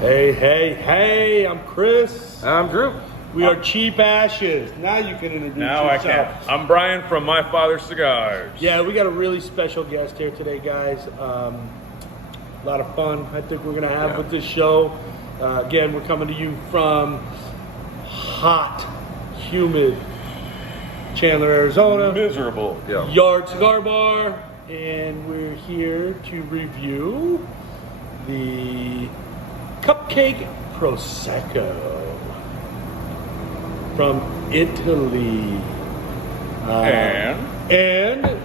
Hey, I'm Chris. I'm Drew. We are Cheap Ashes. Now you can introduce Now yourself. I can. I'm Brian from My Father Cigars. Yeah, we got a really special guest here today, guys. A lot of fun I think we're going to have with this show. Again, we're coming to you from hot, humid Chandler, Arizona. Miserable. Yeah. Yard Cigar Bar. And we're here to review the Cupcake Prosecco from Italy. And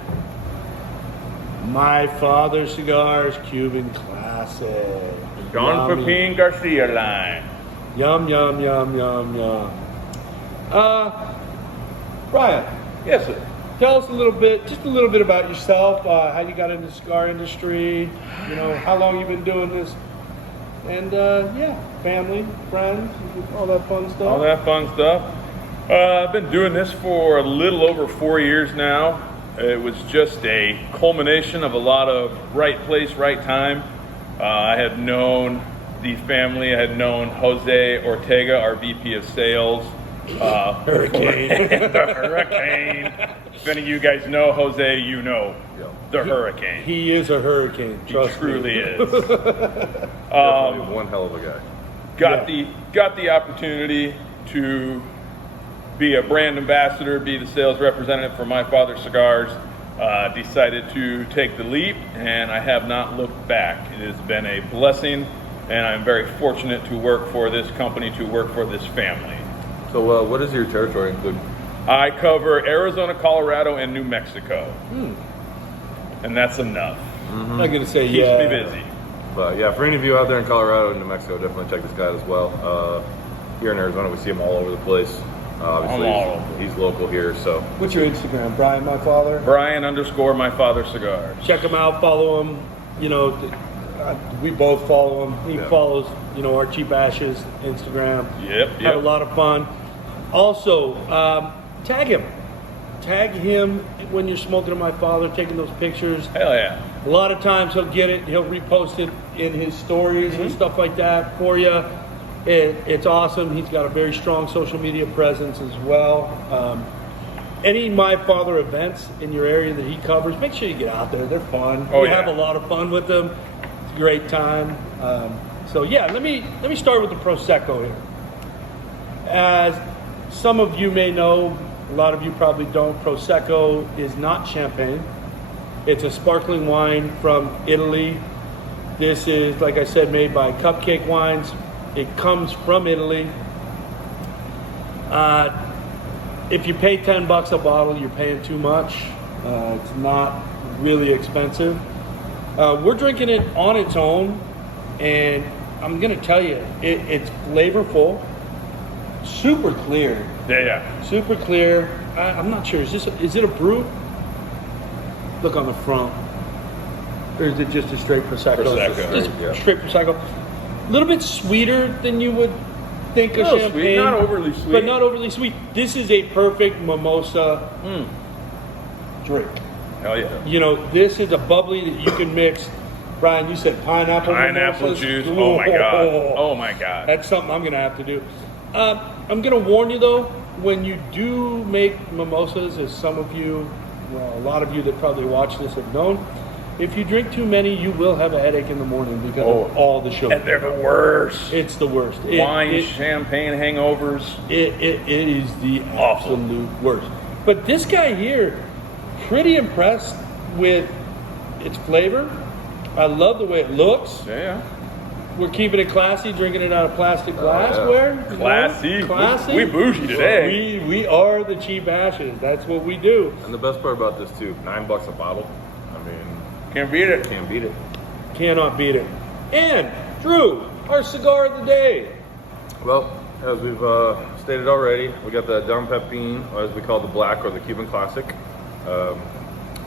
My Father Cigar's Cuban Classic. Don Pepin Garcia line. Yum. Brian, Yes, sir. tell us just a little bit about yourself, how you got into the cigar industry, how long you've been doing this, and family, friends, all that fun stuff. All that fun stuff. I've been doing this for a little over 4 years now. It was just a culmination of a lot of right place, right time. I had known the family. I had known Jose Ortega, our VP of Sales. Hurricane. The Hurricane. If any of you guys know Jose, you know the Hurricane. He is a hurricane. He Trust truly me. is. Definitely one hell of a guy. Got the opportunity to be a brand ambassador, be the sales representative for My Father Cigars. Decided to take the leap, and I have not looked back. It has been a blessing, and I'm very fortunate to work for this company, to work for this family. So what does your territory include? I cover Arizona, Colorado, and New Mexico. And that's enough. I'm not going to say Keeps me busy. But yeah, for any of you out there in Colorado and New Mexico, definitely check this guy out as well. Here in Arizona, we see him all over the place. Obviously, he's local here, so. What's your Instagram, Brian, My Father? Brian_My Father Cigar. Check him out, follow him. We both follow him. He follows, our Cheap Ashes Instagram. Yep. Had a lot of fun. Also, tag him. Tag him when you're smoking at My Father, taking those pictures. Hell yeah. A lot of times he'll get it, he'll repost it in his stories and stuff like that for you. It's awesome. He's got a very strong social media presence as well. Any My Father events in your area that he covers, make sure you get out there. They're fun. We have a lot of fun with them. It's a great time. Let me start with the Prosecco here. As some of you may know, a lot of you probably don't, Prosecco is not champagne. It's a sparkling wine from Italy. This is, like I said, made by Cupcake Wines. It comes from Italy. If you pay $10 a bottle, you're paying too much. It's not really expensive. We're drinking it on its own, and I'm gonna tell you, it's flavorful, super clear. Yeah. Super clear. I'm not sure. Is it a brut? Look on the front. Or is it just a straight Prosecco? Just straight Prosecco. A little bit sweeter than you would think of champagne. Sweet, not overly sweet. But not overly sweet. This is a perfect mimosa drink. Hell yeah. This is a bubbly that you can mix. Brian, you said pineapple mimosas? Juice. Oh my God. Oh my God. That's something I'm going to have to do. I'm going to warn you, though, when you do make mimosas, as some of you, a lot of you that probably watch this have known, if you drink too many, you will have a headache in the morning because of all the sugar. And they're the worst. It's the worst. Wine, champagne hangovers. It is the absolute worst. But this guy here, pretty impressed with its flavor. I love the way it looks. Yeah. We're keeping it classy, drinking it out of plastic glassware. Classy. We bougie today. We are the Cheap Ashes. That's what we do. And the best part about this too, $9 a bottle. I mean, Can't beat it. can't beat it. Cannot beat it. And Drew, our cigar of the day. Well, as we've stated already, we got the Don Pepin, or as we call the Black or the Cuban Classic.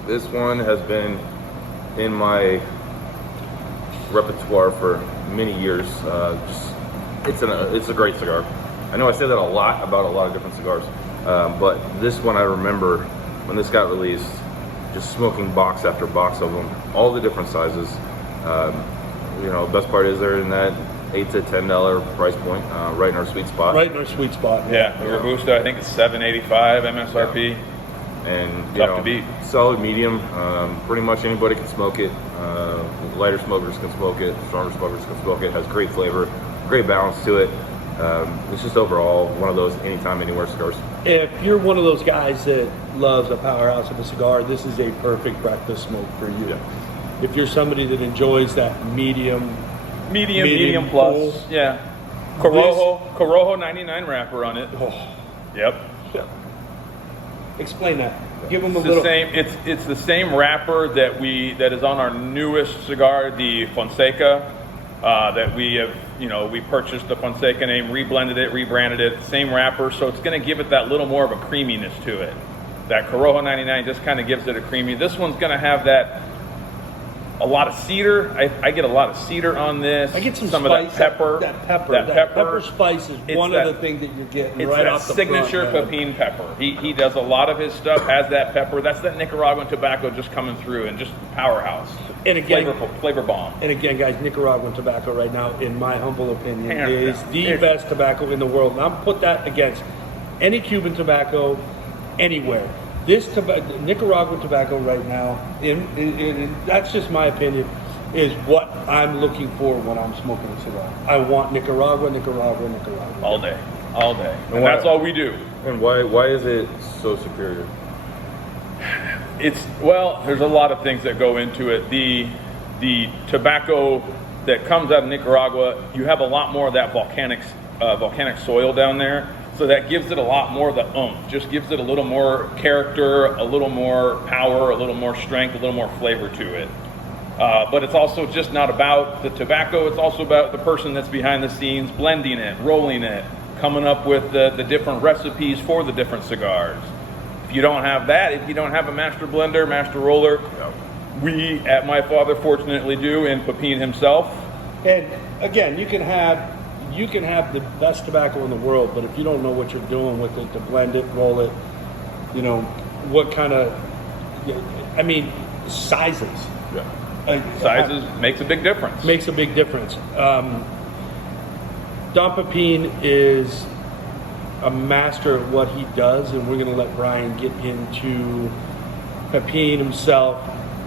This one has been in my repertoire for many years. It's a great cigar. I know I say that a lot about a lot of different cigars, but this one I remember when this got released, just smoking box after box of them, all the different sizes. best part is they're in that $8 to $10 price point, right in our sweet spot. Right in our sweet spot. Yeah, the Robusto, I think it's $7.85 MSRP. And Tough to beat. solid medium. Pretty much anybody can smoke it. Lighter smokers can smoke it. Stronger smokers can smoke it. Has great flavor, great balance to it. It's just overall one of those anytime, anywhere cigars. If you're one of those guys that loves a powerhouse of a cigar, this is a perfect breakfast smoke for you. Yeah. If you're somebody that enjoys that medium Plus. pull, Yeah. Corojo 99 wrapper on it. oh, Yep. yeah. Explain that. Give them a It's little. the same. It's the same wrapper that is on our newest cigar, the Fonseca. That we have, we purchased the Fonseca name, reblended it, rebranded it, same wrapper, so it's going to give it that little more of a creaminess to it. That Corojo 99 just kind of gives it a creamy. This one's going to have a lot of cedar. I get a lot of cedar on this. I get some of spice, that pepper. That pepper spice is one of the things that you're getting It's right that off the signature front, Pepin pepper. He does a lot of his stuff, has that pepper. That's that Nicaraguan tobacco just coming through and just powerhouse. And again, flavor bomb. And again, guys, Nicaraguan tobacco right now, in my humble opinion, Hands is down. the best tobacco in the world. And I'm put that against any Cuban tobacco anywhere. This Nicaraguan tobacco right now, that's just my opinion, is what I'm looking for when I'm smoking a cigar. I want Nicaragua. All day. And why- that's all we do. And why is it so superior? There's a lot of things that go into it. The tobacco that comes out of Nicaragua, you have a lot more of that volcanic soil down there, so that gives it a lot more of the oomph. Just gives it a little more character, a little more power, a little more strength, a little more flavor to it. But it's also just not about the tobacco. It's also about the person that's behind the scenes, blending it, rolling it, coming up with the different recipes for the different cigars. If you don't have that, if you don't have a master blender, master roller, we at My Father fortunately do, and Pepin himself. And again, you can have the best tobacco in the world, but if you don't know what you're doing with it to blend it, roll it, what kind of, sizes. Yeah. Sizes makes a big difference. Makes a big difference. Don Pepin is a master at what he does, and we're going to let Brian get into Pepin himself,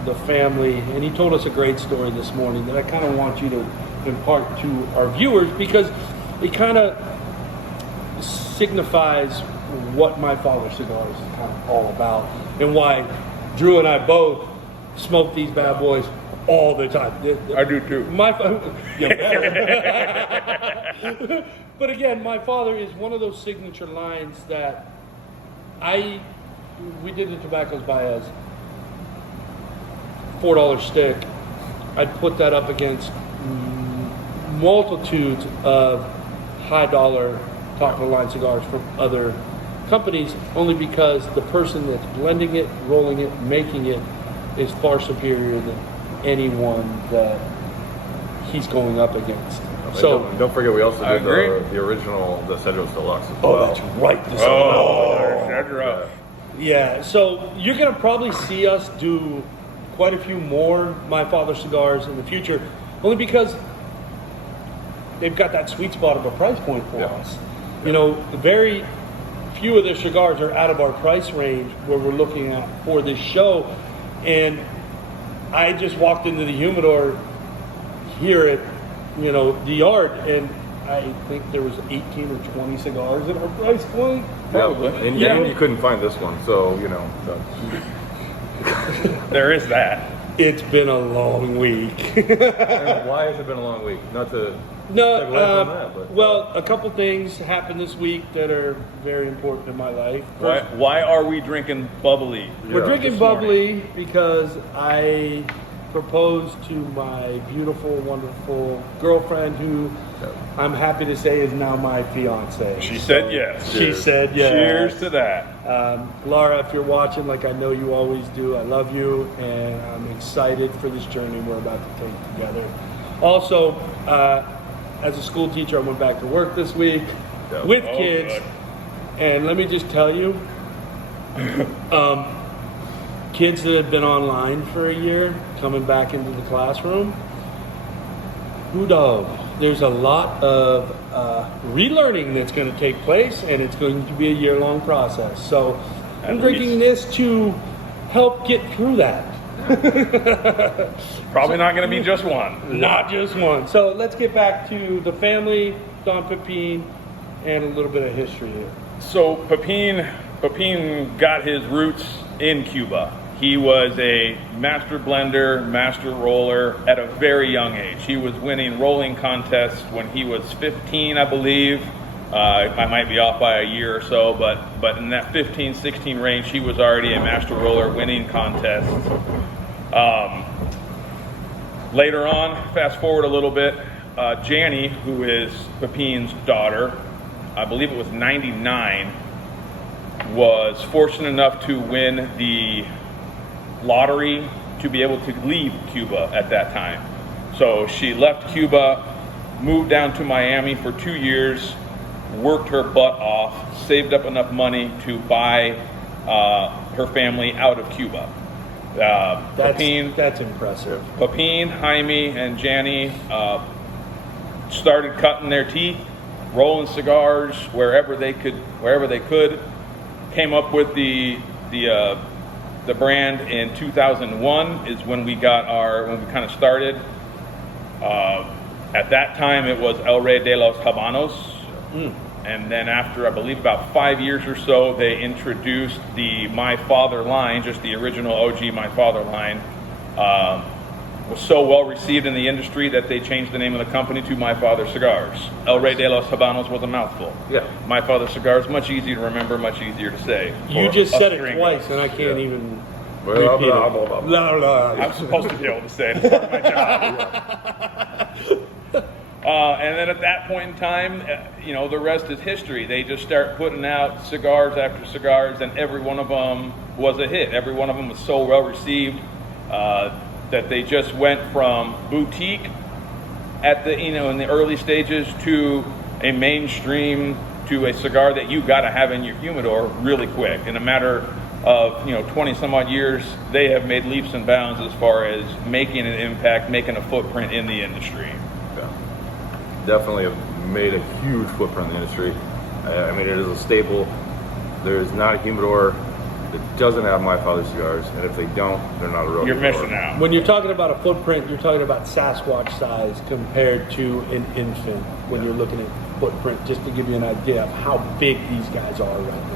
the family, and he told us a great story this morning that I kind of want you to impart to our viewers, because it kind of signifies what My Father Cigars is kind of all about, and why Drew and I both smoke these bad boys all the time. I do too. But again, My Father is one of those signature lines that we did the tobaccos by as $4 stick. I'd put that up against multitudes of high dollar, top of the line cigars from other companies, only because the person that's blending it, rolling it, making it is far superior than anyone that he's going up against. So don't forget, we also did agree. the original, the Cedros Deluxe as oh, well. that's right. Yeah, so you're going to probably see us do quite a few more My Father cigars in the future, only because they've got that sweet spot of a price point for us. Very few of their cigars are out of our price range where we're looking at for this show. And I just walked into the humidor here at, the Yard, and I think there was 18 or 20 cigars at our price point. Probably. And you couldn't find this one, so, There is that. It's been a long week. And why has it been a long week? Not to take away from that, but well, a couple things happened this week that are very important in my life. Why are we drinking bubbly? We're Yeah, drinking this bubbly because I proposed to my beautiful, wonderful girlfriend, who I'm happy to say is now my fiance. She said yes. She said yes. Cheers to that. Laura, if you're watching, like I know you always do, I love you, and I'm excited for this journey we're about to take together. Also, as a school teacher, I went back to work this week with kids, good. and let me just tell you, kids that have been online for a year, coming back into the classroom, Who knows? There's a lot of relearning that's going to take place, and it's going to be a year-long process. So I'm drinking this to help get through that. Probably not going to be just one. Not just one. So let's get back to the family, Don Pepin, and a little bit of history here. So Pepin got his roots in Cuba. He was a master blender, master roller at a very young age. He was winning rolling contests when he was 15, I believe. I might be off by a year or so, but in that 15, 16 range, he was already a master roller winning contests. Later on, fast forward a little bit, Janny, who is Pepin's daughter, I believe it was 99, was fortunate enough to win the lottery to be able to leave Cuba at that time. So she left Cuba, moved down to Miami for 2 years, worked her butt off, saved up enough money to buy her family out of Cuba. That's impressive. Pepin, Jaime, and Janny started cutting their teeth, rolling cigars wherever they could. Came up with the brand in 2001 is when we kind of started. At that time, it was El Rey de los Habanos. And then after, I believe, about 5 years or so, they introduced the My Father line, just the original OG My Father line. Was so well received in the industry that they changed the name of the company to My Father Cigars. El Rey de los Habanos was a mouthful. Yeah. My Father Cigars, much easier to remember, much easier to say. You just said it gringos. twice, and I can't even Well, repeat blah, it. blah, blah, blah. I'm supposed to be able to say it. It's part of my job. And then at that point in time, the rest is history. They just start putting out cigars after cigars, and every one of them was a hit. Every one of them was so well received that they just went from boutique at the in the early stages to a mainstream, to a cigar that you got to have in your humidor really quick. In a matter of 20 some odd years, they have made leaps and bounds as far as making an impact, making a footprint in the industry. Definitely have made a huge footprint in the industry. I mean, it is a staple. There's not a humidor that doesn't have My Father cigars, and if they don't, they're not a real You're humidor. missing out. When you're talking about a footprint, you're talking about Sasquatch size compared to an infant when you're looking at footprint, just to give you an idea of how big these guys are right now.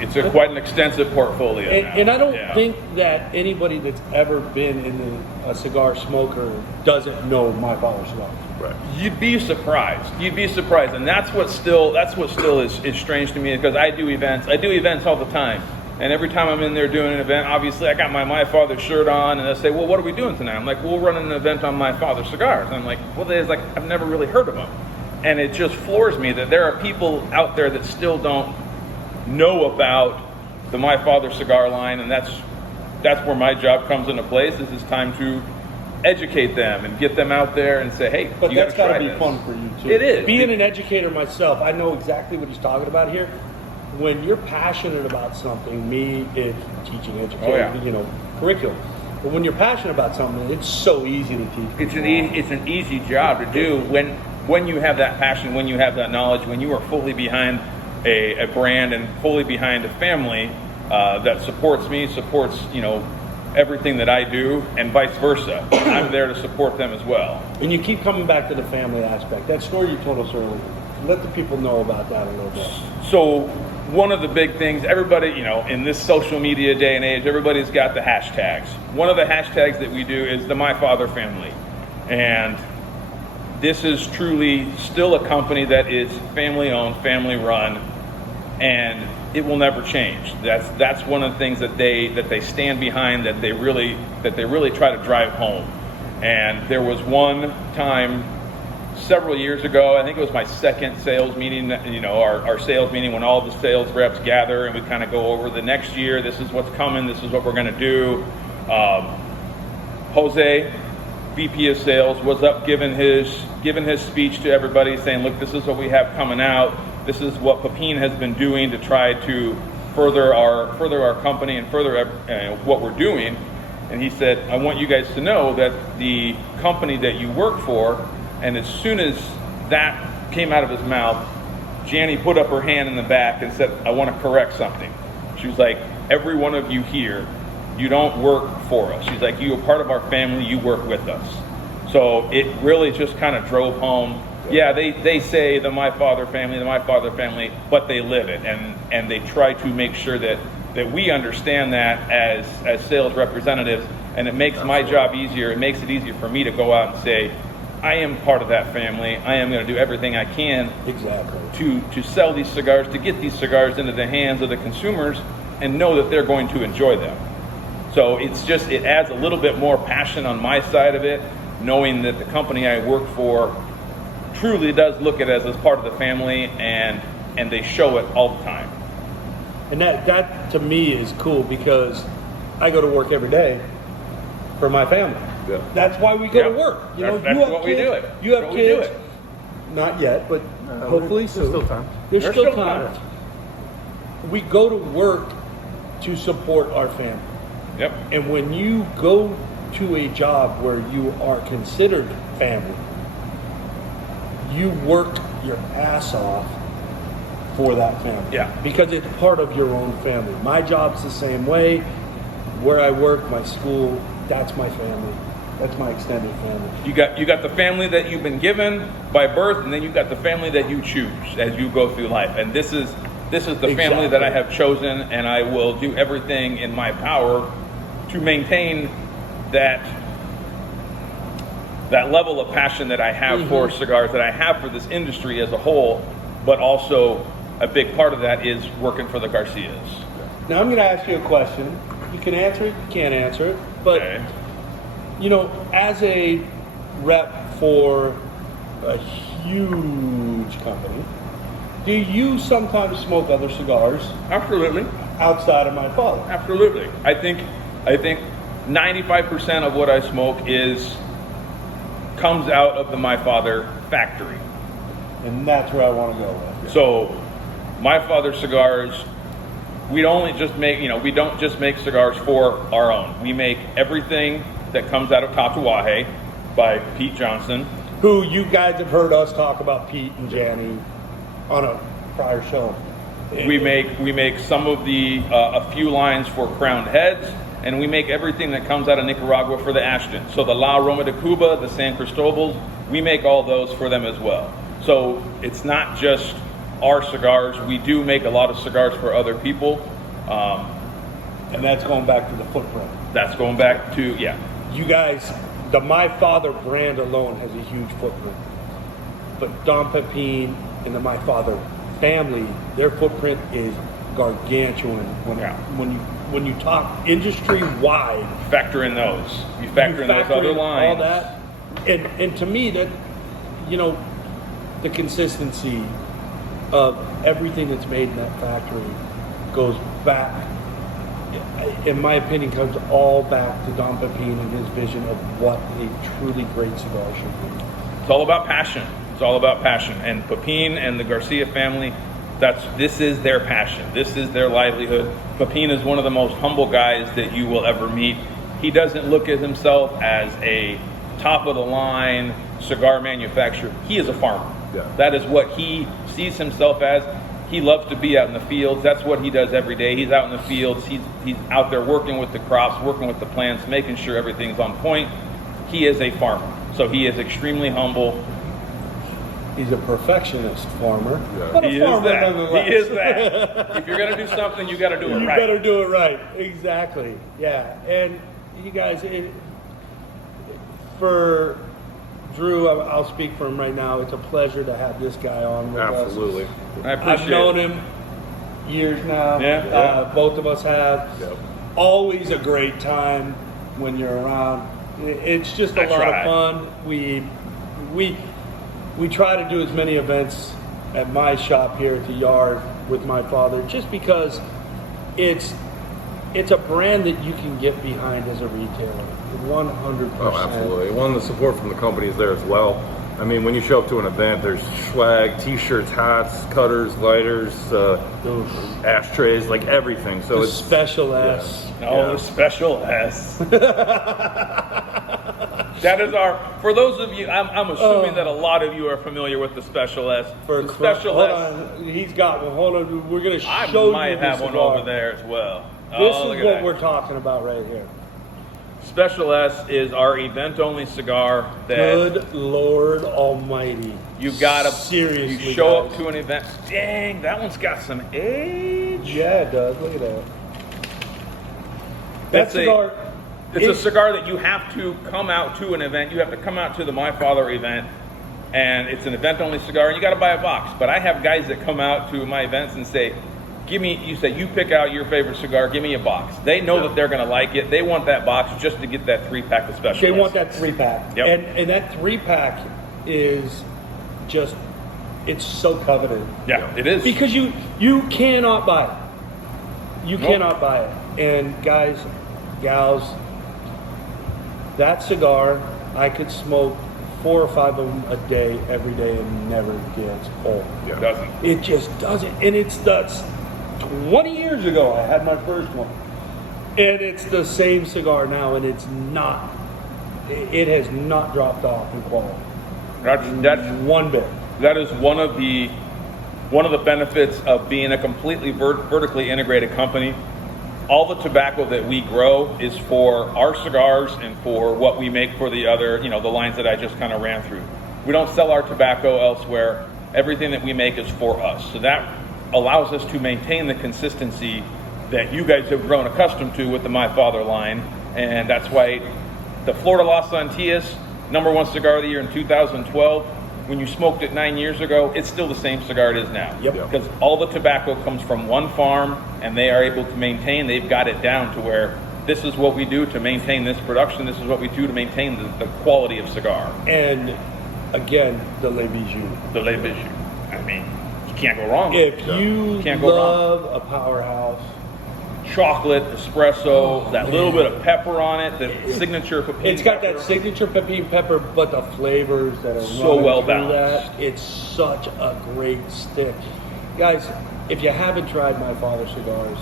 It's quite an extensive portfolio. And I don't think that anybody that's ever been in a cigar smoker doesn't know My Father Cigar. Right. You'd be surprised. And that's what still is strange to me, because I do events all the time. And every time I'm in there doing an event, obviously I got my Father shirt on, and they'll say, well, what are we doing tonight? I'm like, well, we're running an event on My Father Cigars. And I'm like, well, I've never really heard of them. And it just floors me that there are people out there that still don't know about the My Father cigar line, and that's where my job comes into place. It's time to educate them and get them out there and say, hey, But you that's got got to to be fun for you too. It is. Being an educator myself, I know exactly what he's talking about here. When you're passionate about something, it's teaching, educating, curriculum. But when you're passionate about something, it's so easy to teach. It's an easy job to do when you have that passion, when you have that knowledge, when you are fully behind a brand and fully behind a family that supports me, supports everything that I do, and vice versa. I'm there to support them as well. And you keep coming back to the family aspect. That story you told us earlier, let the people know about that a little bit. So one of the big things, everybody, in this social media day and age, everybody's got the hashtags. One of the hashtags that we do is the My Father family. And this is truly still a company that is family owned, family run, and it will never change. That's one of the things that they stand behind, that they really try to drive home. And there was one time several years ago, I think it was my second sales meeting, our sales meeting, when all the sales reps gather and we kind of go over the next year, this is what's coming, this is what we're going to do. Jose, VP of Sales, was up giving his speech to everybody, saying, look, this is what we have coming out. This is what Pepin has been doing to try to further our company and further what we're doing. And he said, I want you guys to know that the company that you work for, and as soon as that came out of his mouth, Janny put up her hand in the back and said, I want to correct something. She was like, every one of you here, you don't work for us. She's like, you are part of our family, you work with us. So it really just kind of drove home. Yeah, they say the My Father family, but they live it. And they try to make sure that we understand that as sales representatives, and it makes my job easier. It makes it easier for me to go out and say, I am part of that family. I am going to do everything I can to sell these cigars, to get these cigars into the hands of the consumers and know that they're going to enjoy them. So it adds a little bit more passion on my side of it, knowing that the company I work for truly does look at it as part of the family, and they show it all the time. And that to me is cool, because I go to work every day for my family. Yeah. That's why we go to work. You know, that's you have what kids, we do it. You have That's what we do kids. it. Not yet, but hopefully soon. There's still time. There's There's still still time. time. We go to work to support our family. Yep. And when you go to a job where you are considered family, you work your ass off for that family. Yeah. Because it's part of your own family. My job's the same way. Where I work, my school, that's my family. That's my extended family. You got the family that you've been given by birth, and then you got the family that you choose as you go through life. And this is the family that I have chosen, and I will do everything in my power to maintain that level of passion that I have for cigars, that I have for this industry as a whole, but also a big part of that is working for the Garcias. Now I'm going to ask you a question. You can answer it, you can't answer it, but Okay. you know, as a rep for a huge company, do you sometimes smoke other cigars Absolutely. outside of My Father? Absolutely. I think 95% of what I smoke comes out of the My Father factory. And that's where I want to go with. So, My Father Cigars, we don't just make cigars for our own. We make everything that comes out of Tatuaje by Pete Johnson. Who you guys have heard us talk about, Pete and Janny, on a prior show. We make some of the a few lines for crowned heads, and we make everything that comes out of Nicaragua for the Ashton. So the La Roma de Cuba, the San Cristobals, we make all those for them as well. So it's not just our cigars. We do make a lot of cigars for other people. And that's going back to the footprint. That's going back to, yeah. You guys, the My Father brand alone has a huge footprint. But Don Pepin and the My Father family, their footprint is gargantuan. When you talk industry wide, Factor in those. You factor in those other lines. all that, and to me that, you know, the consistency of everything that's made in that factory goes back, in my opinion, comes all back to Don Pepin and his vision of what a truly great cigar should be. It's all about passion. It's all about passion. And Pepin and the Garcia family, this is their passion. This is their livelihood. Pepin is one of the most humble guys that you will ever meet. He doesn't look at himself as a top of the line cigar manufacturer. He is a farmer. Yeah. That is what he sees himself as. He loves to be out in the fields. That's what he does every day. He's out in the fields. He's out there working with the crops, working with the plants, making sure everything's on point. He is a farmer. So he is extremely humble. He's a perfectionist farmer, Yeah. but a He farmer is that. nonetheless. He is that. If you're going to do something, you got to do it You right. better do it right. Exactly. Yeah. And you guys, for Drew, I'll speak for him right now. It's a pleasure to have this guy on with us. Absolutely. I appreciate I've known it. him years now. Yeah. Both of us have. Yep. Always a great time when you're around. It's just a I lot try. of fun. We try to do as many events at my shop here at the Yard with My Father, just because it's a brand that you can get behind as a retailer. 100%. Oh, absolutely. One, the support from the company is there as well. I mean, when you show up to an event, there's swag, t-shirts, hats, cutters, lighters, ashtrays, like everything. So The it's special S. No, the Special S. That is for those of you, I'm assuming that a lot of you are familiar with the Special S. The Special S. On. He's got one. Hold on. We're going to show you. I might have one over there as well. This is what we're talking about right here. Special S is our event-only cigar. Good Lord Almighty! You gotta seriously. You show up to an event. Dang, that one's got some age. Yeah, it does. Look at that. That cigar. It's a cigar that you have to come out to an event. You have to come out to the My Father event, and it's an event-only cigar, and you got to buy a box. But I have guys that come out to my events and say, you pick out your favorite cigar, give me a box. They know that they're going to like it. They want that box just to get that 3-pack of Special. They want that 3-pack. Yep. And that 3-pack is just, it's so coveted. Yeah, it is. Because you cannot buy it. You cannot buy it. And guys, gals, that cigar, I could smoke 4 or 5 of them a day, every day, and never gets old. Yeah. It doesn't. It just doesn't. And that's 20 years ago I had my first one. And it's the same cigar now, and it has not dropped off in quality. That's one bit. That is one of the benefits of being a completely vertically integrated company. All the tobacco that we grow is for our cigars and for what we make for the other, the lines that I just kind of ran through. We don't sell our tobacco elsewhere. Everything that we make is for us. So that allows us to maintain the consistency that you guys have grown accustomed to with the My Father line. And that's why the Florida Las Antillas, #1 cigar of the year in 2012, when you smoked it 9 years ago, it's still the same cigar it is now. Yep. Because all the tobacco comes from one farm, and they are able to maintain, they've got it down to where this is what we do to maintain this production, this is what we do to maintain the quality of cigar. And again, the Le Bijou. The Le Bijou. I mean, you can't go wrong. If you can't go love a powerhouse, chocolate, espresso, that little bit of pepper on it, the signature Pepin. It's got that signature Pepin pepper, but the flavors that are so well balanced. That, it's such a great stick. Guys, if you haven't tried My Father Cigars,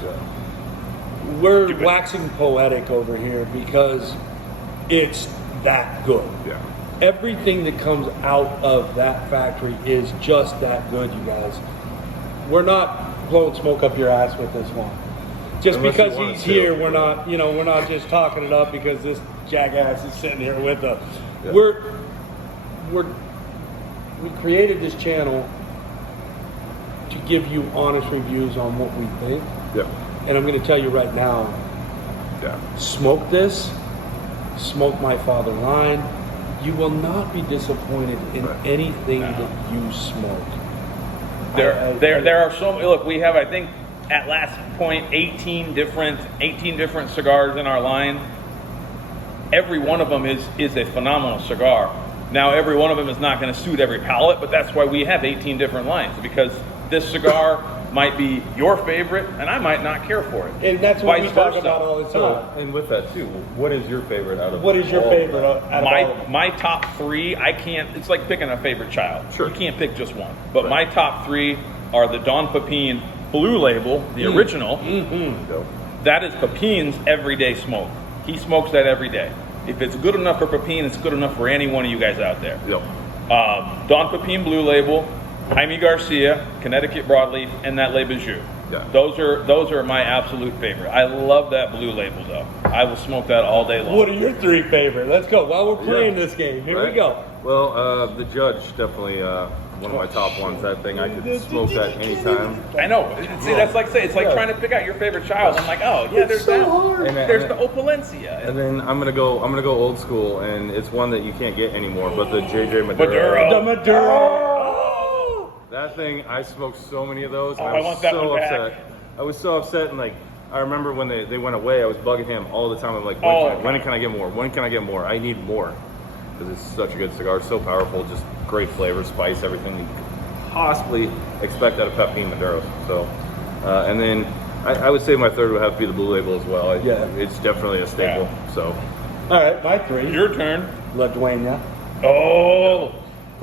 we're waxing poetic over here because it's that good. Yeah. Everything that comes out of that factory is just that good, you guys. We're not blowing smoke up your ass with this one. Just Unless because you want he's to. here, we're not just talking it up because this jackass is sitting here with us. Yeah. We created this channel to give you honest reviews on what we think. Yeah. And I'm going to tell you right now, smoke this, smoke My Father line. You will not be disappointed in anything that you smoke. There are so many. Look, we have, I think, at last point, 18 different cigars in our line. Every one of them is a phenomenal cigar. Now, every one of them is not going to suit every palate, but that's why we have 18 different lines, because this cigar might be your favorite, and I might not care for it. And that's what we Vice talk versa. about all the time. And with that too, what is your favorite out of What is your all favorite of them? out of all of them? My top 3, I can't. It's like picking a favorite child. Sure. You can't pick just one. But Right. my top 3 are the Don Pepin Blue Label, the original. Dope. That is Pepin's everyday smoke. He smokes that every day. If it's good enough for Pepin, it's good enough for any one of you guys out there. Yep. Don Pepin Blue Label, Jaime Garcia, Connecticut Broadleaf, and that Le Bijou. Yeah. Those are my absolute favorite. I love that Blue Label though. I will smoke that all day long. What are your 3 favorite? Let's go. While we're playing Yeah. this game, here Right. we go. Well, the Judge, definitely one of my top ones. That thing, I could smoke that anytime. I know. See, that's like trying to pick out your favorite child. I'm like, oh yeah, there's that. hard. There's the Opalencia. And then I'm gonna go old school, and it's one that you can't get anymore. But the JJ Maduro. The Maduro. That thing, I smoked so many of those. And Oh, I I was want that so one back. upset. I was so upset, and I remember when they went away, I was bugging him all the time. I'm like, when can I get more? When can I get more? I need more. Because it's such a good cigar, so powerful, just great flavor, spice, everything you could possibly expect out of Pepin Maduro. So, and then I would say my third would have to be the Blue Label as well. It's definitely a staple. Yeah. So, All right, my 3. Your turn. La Dueña. Oh.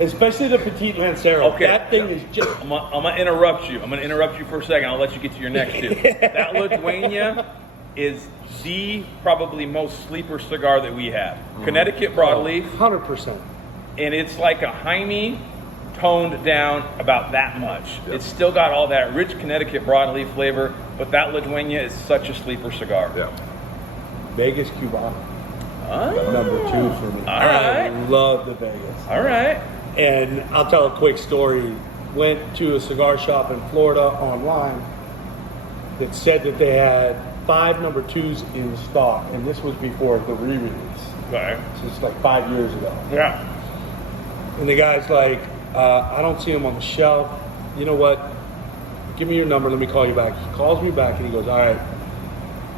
Especially the Petit Lancero. Okay. That thing is just... I'm gonna interrupt you. I'm gonna interrupt you for a second. I'll let you get to your next 2. That La Dueña is the probably most sleeper cigar that we have. Connecticut broadleaf, 100%. and it's like a Jaime toned down about that much. Yep. It's still got all that rich Connecticut broadleaf flavor, but that La Dueña is such a sleeper cigar. Yeah. Vegas Cubana. Oh. Number 2 for me. All right. I love the Vegas. All right. And I'll tell a quick story. Went to a cigar shop in Florida online that said that they had 5 number 2s in stock, and this was before the re-release. Okay. So it's like 5 years ago. Yeah. And the guy's like, I don't see them on the shelf. You know what? Give me your number. Let me call you back. He calls me back and he goes, all right.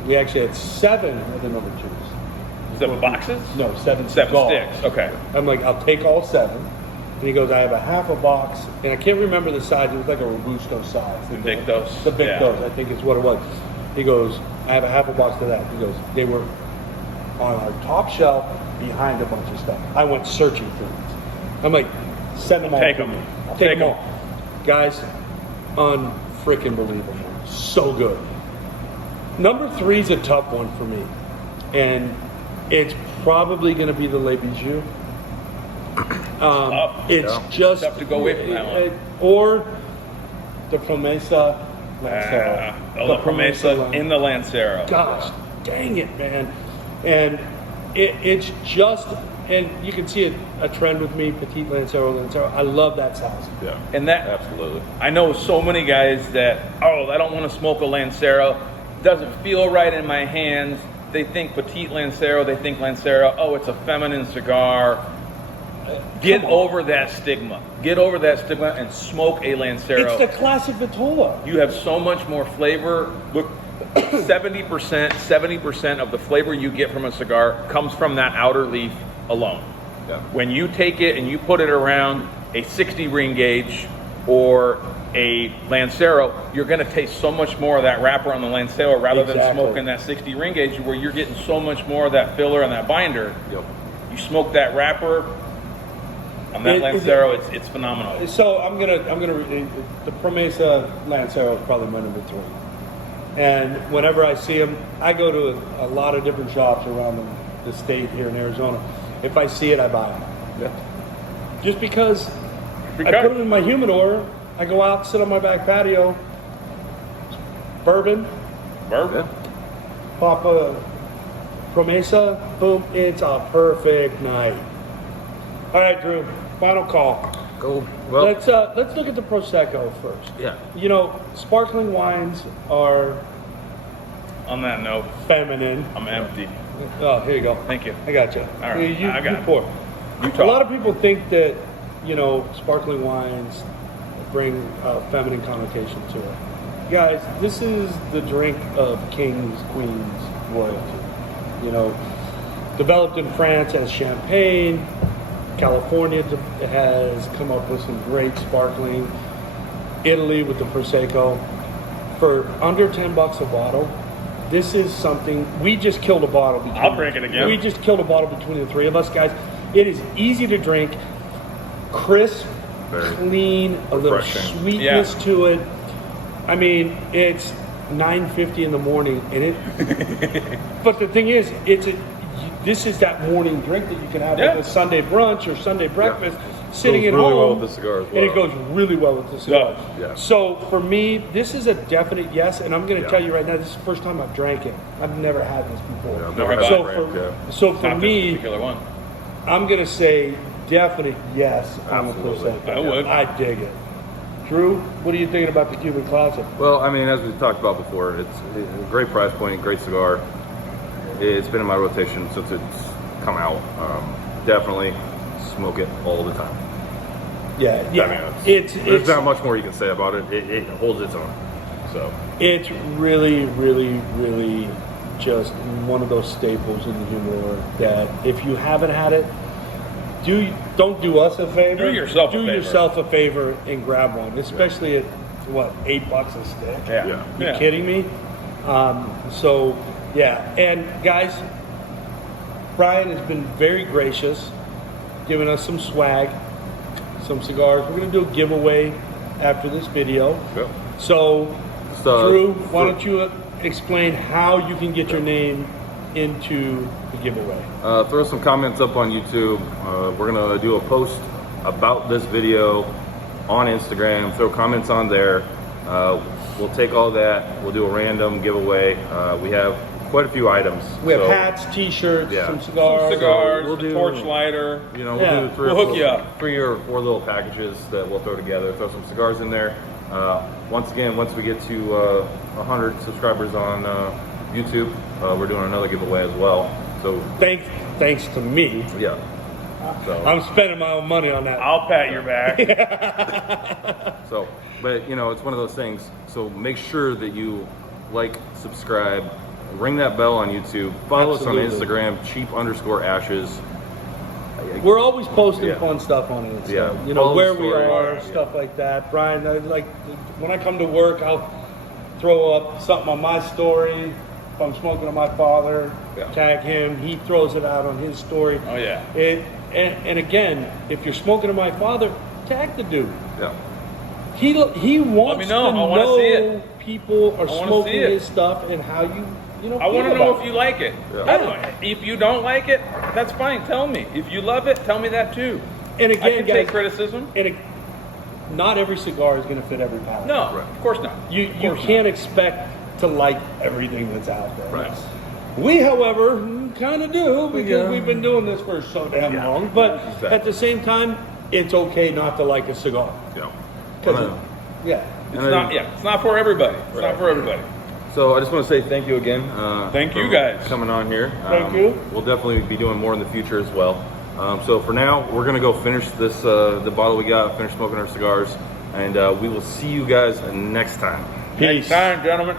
We actually had 7 of the number 2s. 7 boxes? No, 7 7 cigars. sticks. Okay. I'm like, I'll take all 7. And he goes, I have a half a box. And I can't remember the size. It was like a Robusto size. The Victos. The Victos, I think is what it was. He goes, I have a half a box to that. He goes, they were on our top shelf behind a bunch of stuff. I went searching for these. I'm like, send them all. Take to them. me. I'll Take take them all. Guys, unfreaking believable. So good. Number 3 is a tough one for me. And it's probably going to be the Le Bijou. It's Yeah. just Tough to go away from that one. Or the Promesa Lancero. La Promesa in the Lancero. Gosh, dang it, man. And it's just, and you can see a trend with me, Petite Lancero. I love that size. Yeah. And that, Absolutely. I know so many guys that, I don't want to smoke a Lancero. Doesn't feel right in my hands. They think Petite Lancero, they think Lancero, it's a feminine cigar. Get over that stigma. Get over that stigma and smoke a Lancero. It's the classic Vitola. You have so much more flavor. Look, 70% of the flavor you get from a cigar comes from that outer leaf alone. Yeah. When you take it and you put it around a 60 ring gauge or a Lancero, you're going to taste so much more of that wrapper on the Lancero rather than Exactly. smoking that 60 ring gauge where you're getting so much more of that filler and that binder. Yep. You smoke that wrapper on that Lancero, it's phenomenal. So I'm gonna the Promesa Lancero is probably my number 3. And whenever I see them, I go to a lot of different shops around the state here in Arizona. If I see it, I buy them. Yeah. Just because I put them in my humidor, I go out, sit on my back patio, bourbon, Yeah. pop a Promesa, boom, it's a perfect night. All right, Drew, final call. Go. Well. Let's look at the Prosecco first. Yeah. You know, sparkling wines are On that note, feminine. I'm empty. Oh, here you go. Thank you. I got you. All right, I got you it. pour. You A talk. lot of people think that, sparkling wines bring a feminine connotation to it. Guys, this is the drink of kings, queens, royalty. Developed in France as champagne. California has come up with some great sparkling. Italy with the Prosecco. For under $10 a bottle, this is something, we just killed a bottle. I'll drink it again. We just killed a bottle between the 3 of us, guys. It is easy to drink, crisp, Very clean, a little refreshing. sweetness to it. I mean, it's 9:50 in the morning, and it. But the thing is, this is that morning drink that you can have with a Sunday brunch or Sunday breakfast, sitting Goes at really home. well with the cigar as well. And it goes really well with the cigar. Yeah. So for me, this is a definite yes, and I'm going to Yeah. tell you right now, this is the first time I've drank it. I've never had this before. Yeah, I've never had so that for, brand, yeah. so for Not this me, particular one. I'm going to say definite yes on the Absolutely. Prosecco. I would. I dig it. Drew, what are you thinking about the Cuban Classic? Well, I mean, as we talked about before, it's a great price point, great cigar. It's been in my rotation since it's come out. Definitely smoke it all the time. Yeah, I yeah. mean, It's there's not much more you can say about it. It holds its own. So it's really, really, really just one of those staples in the humidor that if you haven't had it, don't do us a favor. Do yourself a Do favor. yourself a favor and grab one, especially at what, $8 a stick. Yeah. You kidding me? So yeah, and guys, Brian has been very gracious, giving us some swag, some cigars. We're gonna do a giveaway after this video. Yep. So, So, Drew, why don't you explain how you can get your name into the giveaway. Throw some comments up on YouTube. We're gonna do a post about this video on Instagram. Throw comments on there. We'll take all that. We'll do a random giveaway. We have quite a few items. We have hats, T-shirts, Yeah. some cigars. Cigars, we'll a do- torch lighter. You know, Yeah, we'll do we'll hook you up. 3 or 4 little packages that we'll throw together. Throw some cigars in there. Once again, once we get to 100 subscribers on YouTube, we're doing another giveaway as well. So Thanks to me. yeah. So I'm spending my own money on that. I'll pat your back. so, but you know, it's one of those things. So make sure that you like, subscribe, ring that bell on YouTube, follow Absolutely. us on Instagram, cheap_ashes. We're always posting Yeah. fun stuff on Insta. Yeah. You know, Follow the where we story. are, Yeah. stuff like that. Brian, when I come to work, I'll throw up something on my story. If I'm smoking on My Father, Yeah. tag him. He throws it out on his story. Oh, yeah. And again, if you're smoking on My Father, tag the dude. Yeah. He wants me know. to I wanna know see it. people are wanna smoking see it. his stuff and how you know. I want to feel know about if it. you like it. Yeah. I don't, if you don't like it, that's fine. Tell me. If you love it, tell me that too. And I again, can guys, take criticism. not every cigar is going to fit every palate. No, Right. of course not. You Of course can't expect to like everything that's out there. Right. We, however, kind of do because Yeah. we've been doing this for so damn Yeah. long. But Exactly. at the same time, it's okay not to like a cigar. Yeah. 'Cause And, yeah. It's not. Yeah, it's not for everybody. It's not for everybody. So I just want to say thank you again. Thank you for guys. coming on here. Thank you. We'll definitely be doing more in the future as well. So for now, we're gonna go finish this the bottle we got, finish smoking our cigars, and we will see you guys next time. Peace. Next time, gentlemen.